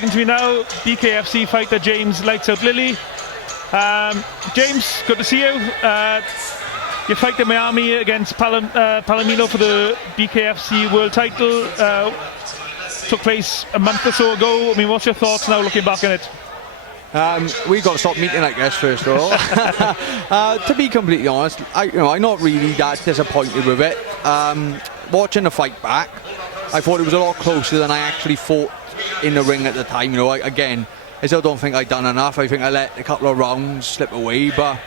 speaking to me now, BKFC fighter James Lillley. James, good to see you. You fight in Miami against Palomino for the BKFC world title. Took place a month or so ago. I mean, what's your thoughts now looking back on it? We've got to stop meeting, I guess, first of all. To be completely honest, I'm not really that disappointed with it. Watching the fight back, I thought it was a lot closer than I actually fought in the ring at the time. Again, I still don't think I'd done enough. I think I let a couple of rounds slip away, but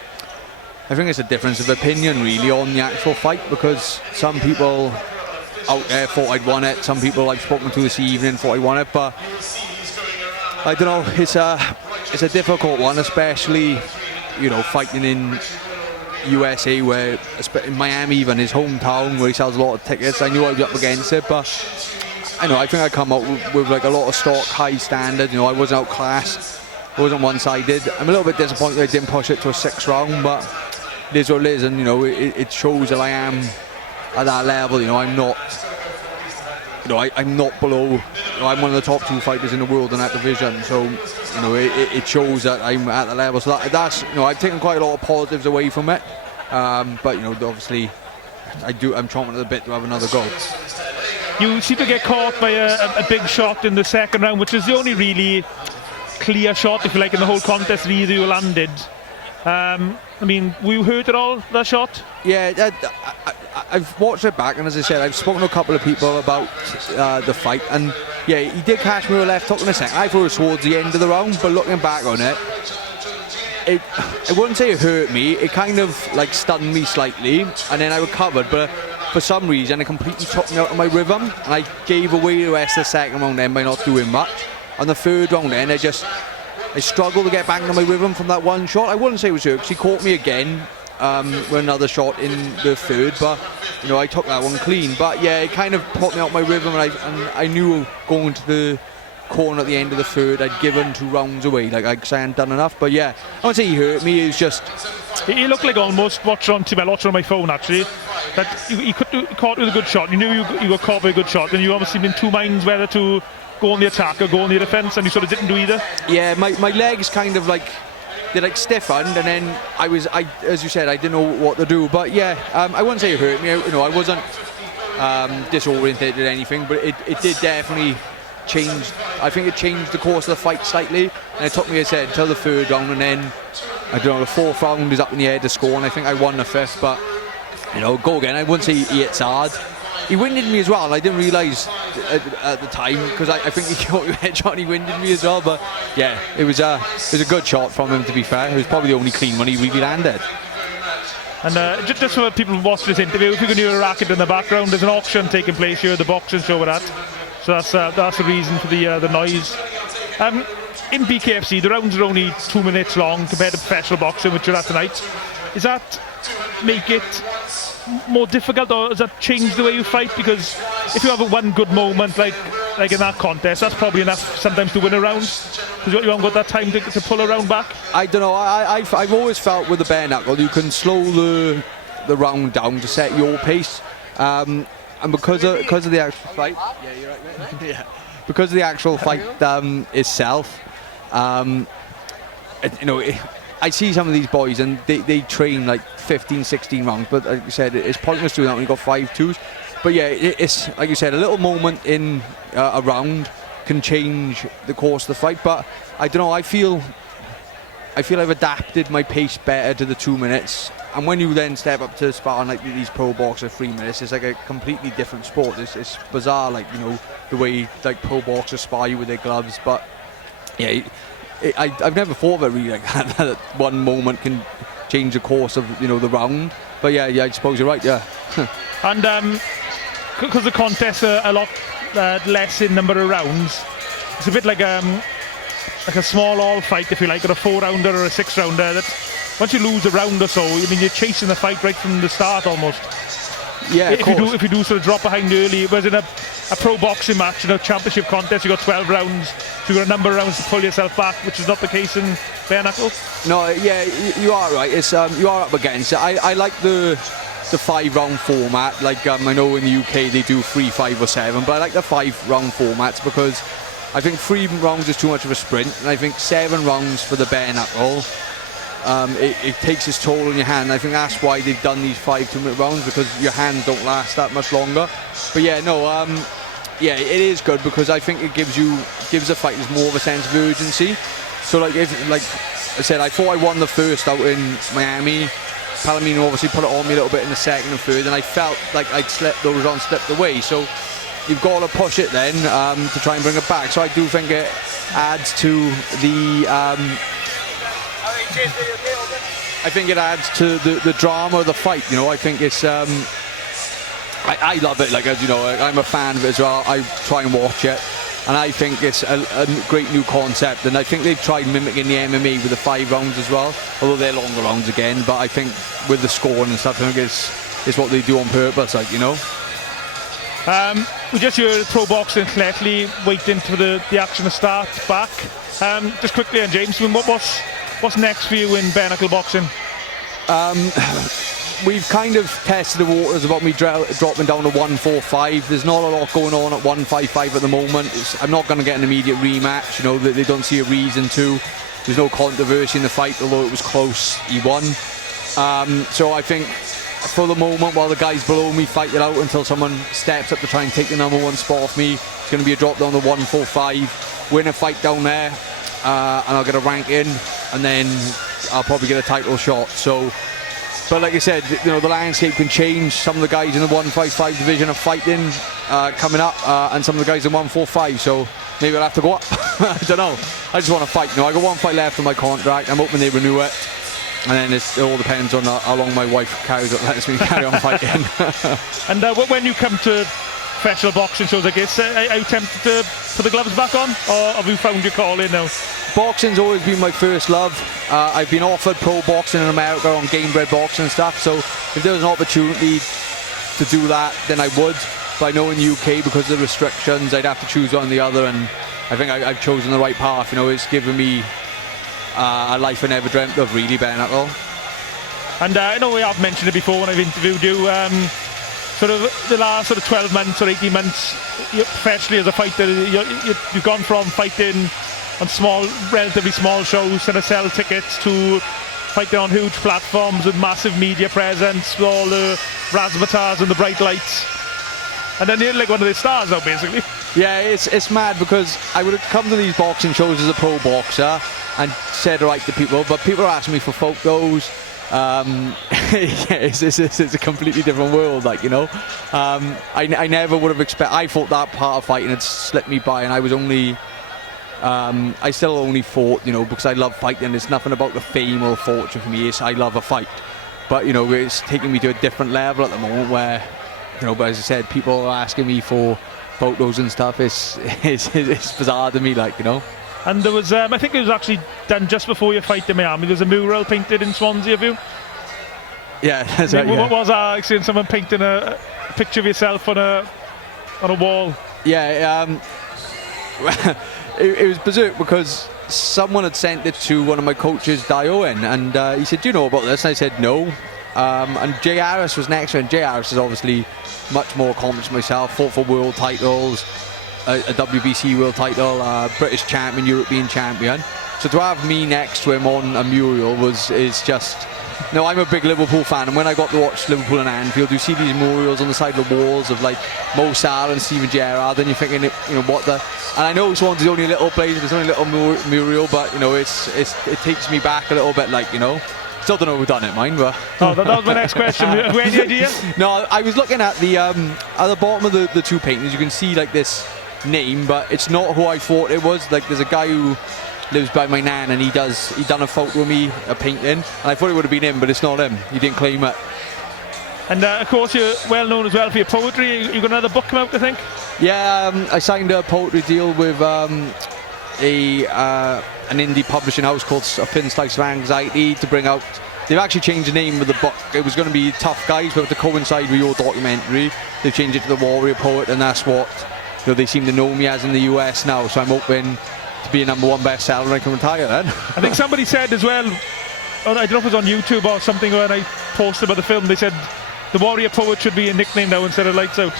I think it's a difference of opinion really on the actual fight, because some people out there thought I'd won it, some people I've spoken to this evening thought I won it, but I don't know, it's a difficult one, especially fighting in USA, where in Miami, even his hometown where he sells a lot of tickets. I knew I was up against it, but I think I come out with like a lot of stock, high standard. I wasn't outclassed, I wasn't one-sided. I'm a little bit disappointed I didn't push it to a 6th round, but it is what it is, and it shows that I am at that level. I'm not I'm not below. I'm one of the top 2 fighters in the world in that division, so it shows that I'm at the level. So that's I've taken quite a lot of positives away from it, but obviously I'm chomping at the bit to have another go. You seem to get caught by a big shot in the 2nd round, which is the only really clear shot, if you like, in the whole contest that either you landed. I mean, were you hurt at all, that shot? Yeah, I've watched it back, and as I said, I've spoken to a couple of people about the fight, and yeah, he did catch me with a left hook in a second. I thought it was towards the end of the round, but looking back on it, I wouldn't say it hurt me. It kind of like stunned me slightly, and then I recovered, but for some reason it completely took me out of my rhythm, and I gave away the rest of the 2nd round then by not doing much. On the 3rd round then, I struggled to get back into my rhythm from that one shot. I wouldn't say it was hurt, because he caught me again with another shot in the 3rd, but I took that one clean. But yeah, it kind of put me out my rhythm, and I knew going to the corner at the end of the 3rd, I'd given 2 rounds away, like I hadn't done enough. But yeah, I wouldn't say he hurt me. It was just, he looked like almost, watching on my phone actually, that he caught with a good shot. You knew you got caught with a good shot, and you obviously in 2 minds whether to go on the attack or go on the defence, and you sort of didn't do either. Yeah, my legs kind of they stiffened, and then I as you said, I didn't know what to do. But yeah, I wouldn't say it hurt me. I wasn't disoriented or anything, but it did definitely change. I think it changed the course of the fight slightly, and it took me, as I said, until the 3rd round, and then I don't know, the 4th round is up in the air to score, and I think I won the 5th. But go again. I wouldn't say he hits hard. He winded me as well, and I didn't realise at the time, because I think he got your head shot and he winded me as well. But yeah, it was a good shot from him, to be fair. It was probably the only clean one he really landed. And just for people who watch this interview, if you can hear a racket in the background, there's an auction taking place here, the boxing show with that. So that's the reason for the noise. In BKFC, the rounds are only 2 minutes long compared to professional boxing, which you're at tonight. Does that make it more difficult, or does that change the way you fight? Because if you have one good moment like in that contest, that's probably enough sometimes to win a round, because you haven't got that time to pull a round back. I don't know, I've always felt with the bare knuckle you can slow the round down to set your pace, and because of the actual fight, yeah, you're right, mate. Yeah, because of the actual fight itself, I see some of these boys, and they train like 15, 16 rounds, but like you said, it's pointless doing that when you've got 5 2s. But yeah, it's like you said, a little moment in a round can change the course of the fight. But I don't know, I feel I've adapted my pace better to the 2 minutes, and when you then step up to sparring like these pro boxers 3 minutes, it's like a completely different sport. It's bizarre, like the way like pro boxers spar you with their gloves. But yeah, I've never thought of it really like that, that one moment can change the course of the round. But yeah, I suppose you're right. Yeah. And because the contests are a lot less in number of rounds, it's a bit like a small all fight, if you like, or a 4-rounder or a 6-rounder. That once you lose a round or so, I mean, you're chasing the fight right from the start almost. Yeah, if you do sort of drop behind early, whereas in a pro boxing match, championship contest, you got 12 rounds, so you got a number of rounds to pull yourself back, which is not the case in bare knuckle. No, yeah, you are right. It's you are up against it. I like the 5-round format. Like I know in the UK they do 3, 5 or 7, but I like the 5-round formats because I think 3 rounds is too much of a sprint, and I think 7 rounds for the bare knuckle, it takes its toll on your hand. I think that's why they've done these 5 2-minute rounds, because your hands don't last that much longer. But yeah, no, yeah, it is good because I think it gives the fighters more of a sense of urgency. So like I said, I thought I won the first out in Miami. Palomino obviously put it on me a little bit in the second and third, and I felt like those rounds slipped away. So you've got to push it then to try and bring it back. So I do think it adds to the I think it adds to the drama of the fight. You know, I think it's I love it. Like, as you know, I'm a fan of it as well. I try and watch it, and I think it's a great new concept. And I think they've tried mimicking the MMA with the 5 rounds as well, although they're longer rounds again. But I think with the scoring and stuff, I think it's what they do on purpose. Like, you know. We just heard pro boxing lately, waiting for the action to start back. Just quickly, and James, what's next for you in bare knuckle boxing? We've kind of tested the waters about me dropping down to 145. There's not a lot going on at 155 at the moment. I'm not going to get an immediate rematch. You know, they don't see a reason to. There's no controversy in the fight, although it was close. He won. So I think for the moment, while the guys below me fight it out until someone steps up to try and take the #1 spot off me, it's going to be a drop down to 145. Win a fight down there, and I'll get a rank in, and then I'll probably get a title shot. So. But like I said, you know, the landscape can change. Some of the guys in the 155 division are fighting coming up, and some of the guys in 145. So maybe I'll have to go up. I don't know. I just want to fight. You know, I got 1 fight left on my contract. I'm hoping they renew it, and then it all depends on how long my wife lets me carry on fighting. And when you come to professional boxing shows like this, are you tempted to put the gloves back on, or have you found your calling now? Boxing's always been my first love. I've been offered pro boxing in America on game bred boxing and stuff, so if there was an opportunity to do that, then I would. But I know in the UK, because of the restrictions, I'd have to choose one or the other, and I think I've chosen the right path. You know, it's given me a life I never dreamt of, really, bare knuckle. And I know we have mentioned it before when I've interviewed you, sort of the last sort of 12 months or 18 months, professionally as a fighter, you've gone from fighting on relatively small shows, trying to sell tickets, to fighting on huge platforms with massive media presence, with all the razzmatazz and the bright lights. And then you're like one of the stars now, basically. Yeah, it's mad, because I would have come to these boxing shows as a pro boxer and said right to people, but people are asking me for photos. Yeah, it's a completely different world, like, you know. I never would have expected. I thought that part of fighting had slipped me by, and I was only. I still only fought, you know, because I love fighting. It's nothing about the fame or the fortune for me. I love a fight. But, you know, it's taking me to a different level at the moment where, you know, but as I said, people are asking me for photos and stuff. It's bizarre to me, like, you know. And there was, I think it was actually done just before your fight in Miami. There's a mural painted in Swansea of you. Yeah, that's right. What was that? Like seeing someone painting a picture of yourself on a wall. Yeah, it was berserk, because someone had sent it to one of my coaches, Owen, and he said, "Do you know about this?" And I said, "No." And Jay Harris was next to him. Jay Harris is obviously much more accomplished than myself. Fought for world titles, a WBC world title, British champion, European champion. So to have me next to him on a mural is just. No, I'm a big Liverpool fan, and when I got to watch Liverpool and Anfield, you see these murals on the side of the walls of like Mo Salah and Steven Gerrard, and you're thinking, you know, what the. And I know Swansea's only a little place, it's only a little mural, but you know, it takes me back a little bit, like, you know. Still don't know who done it, mind, but. Oh, that was my next question. Have you any idea? No, I was looking at the at the bottom of the 2 paintings. You can see like this name, but it's not who I thought it was. Like, there's a guy who lives by my nan, and he done a photo of me, a painting, and I thought it would have been him, but it's not him. He didn't claim it. And of course, you're well known as well for your poetry. You got another book come out, I think? Yeah, I signed a poetry deal with an indie publishing house called A Thin Slice of Anxiety to bring out. They've actually changed the name of the book. It was going to be Tough Guys, but to coincide with your documentary, they've changed it to The Warrior Poet, and that's what, you know, they seem to know me as in the US now. So I'm hoping to be a #1 bestseller and I can retire then. I think somebody said as well, or I don't know if it was on YouTube or something, when I posted about the film, they said The Warrior Poet should be a nickname now instead of Lights Out.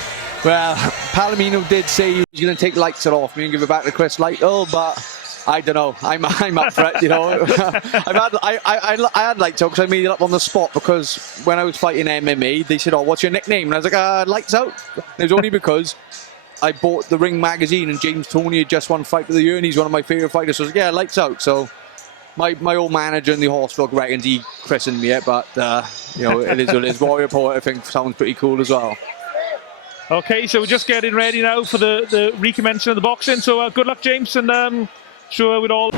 Well, Palomino did say he was going to take lights off me and give it back to Chris Lytle, but I don't know. I'm up for it, you know. I had lights out because I made it up on the spot, because when I was fighting MMA, they said, "Oh, what's your nickname?" And I was like, "Lights Out." And it was only because I bought the Ring magazine and James Toney had just won Fight of the Year and he's one of my favourite fighters. So I was like, yeah, Lights Out. So my old manager in the horse dog reckons he christened me it, but you know, it is what it is. Warrior Poet, I think, sounds pretty cool as well. Okay, so we're just getting ready now for the recommencing of the boxing. So good luck, James, and sure we'd all...